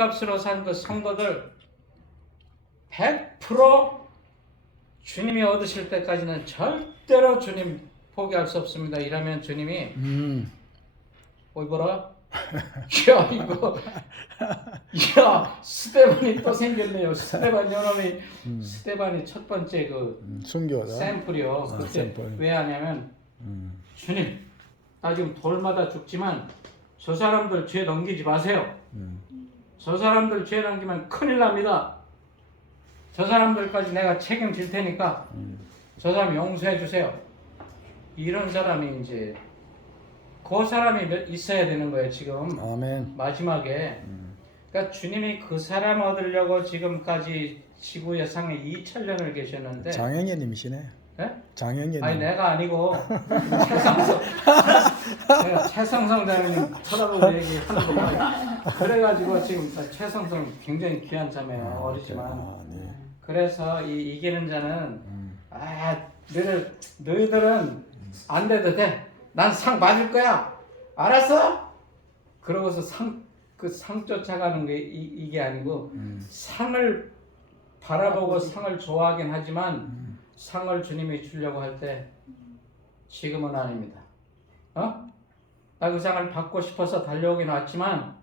값으로 산 그 성도들 100% 주님이 얻으실 때까지는 절대로 주님 포기할 수 없습니다. 이러면 주님이 음. 어이 보라. 야 이거 야 스테반이 또 생겼네요. 스테반 여러분이 음. 스테반이 첫 번째 그 음, 순교다. 샘플이요. 아, 그때 샘플. 왜 하냐면 음. 주님 나 지금 돌마다 죽지만 저 사람들 죄 넘기지 마세요. 음. 저 사람들 죄 넘기면 큰일 납니다. 저 사람들까지 내가 책임질 테니까 음. 저 사람 용서해 주세요. 이런 사람이 이제 그 사람이 몇- 있어야 되는 거예요 지금 아멘. 마지막에. 음. 그러니까 주님이 그 사람 얻으려고 지금까지 지구의 상에 2천년을 계셨는데, 장영애님이시네. 예? 장영애님. 아니 내가 아니고 최성성 내가 최성성 장님 쳐다보고 얘기하는 거예요. 그래가지고 지금 최성성 굉장히 귀한 자매요 어리지만 아, 네. 그래서 이 이기는 자는 음. 아 너희들 너희들은 안 돼도 돼. 난 상 맞을 거야. 알았어? 그러고서 상 그상 쫓아가는 게 이, 이게 아니고 음. 상을 바라보고 상을 좋아하긴 하지만 음. 상을 주님이 주려고 할 때 지금은 아닙니다. 어? 나 그 상을 받고 싶어서 달려오긴 왔지만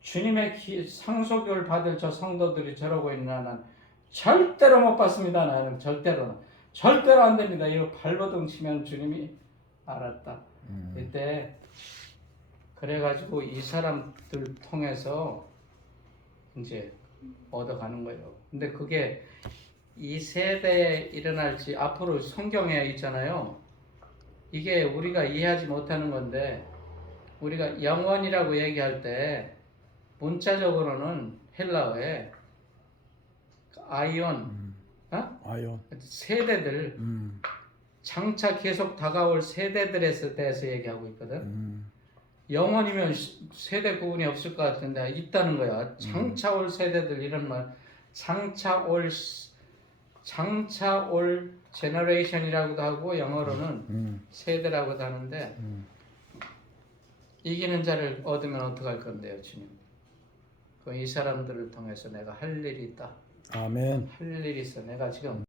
주님의 기, 상소교를 받을 저 성도들이 저러고 있나 난 절대로 못 받습니다. 나는 절대로 절대로 안 됩니다. 이거 발버둥 치면 주님이 알았다. 음. 이때 그래가지고 이 사람들 통해서 이제 얻어가는 거예요. 근데 그게 이 세대에 일어날지 앞으로 성경에 있잖아요. 이게 우리가 이해하지 못하는 건데 우리가 영원이라고 얘기할 때 문자적으로는 헬라어에 아이온 음. 어? 아요. 세대들 음. 장차 계속 다가올 세대들에 대해서 얘기하고 있거든. 음. 영원이면 시- 세대 구분이 없을 것 같은데 있다는 거야. 장차 올 세대들 이런 말. 장차 올 시- 장차 올 제너레이션이라고도 하고 영어로는 음. 세대라고도 하는데 음. 이기는 자를 얻으면 어떡할 건데요, 주님? 그 이 사람들을 통해서 내가 할 일이 있다. 아멘. 할 일이 있어. 내가 지금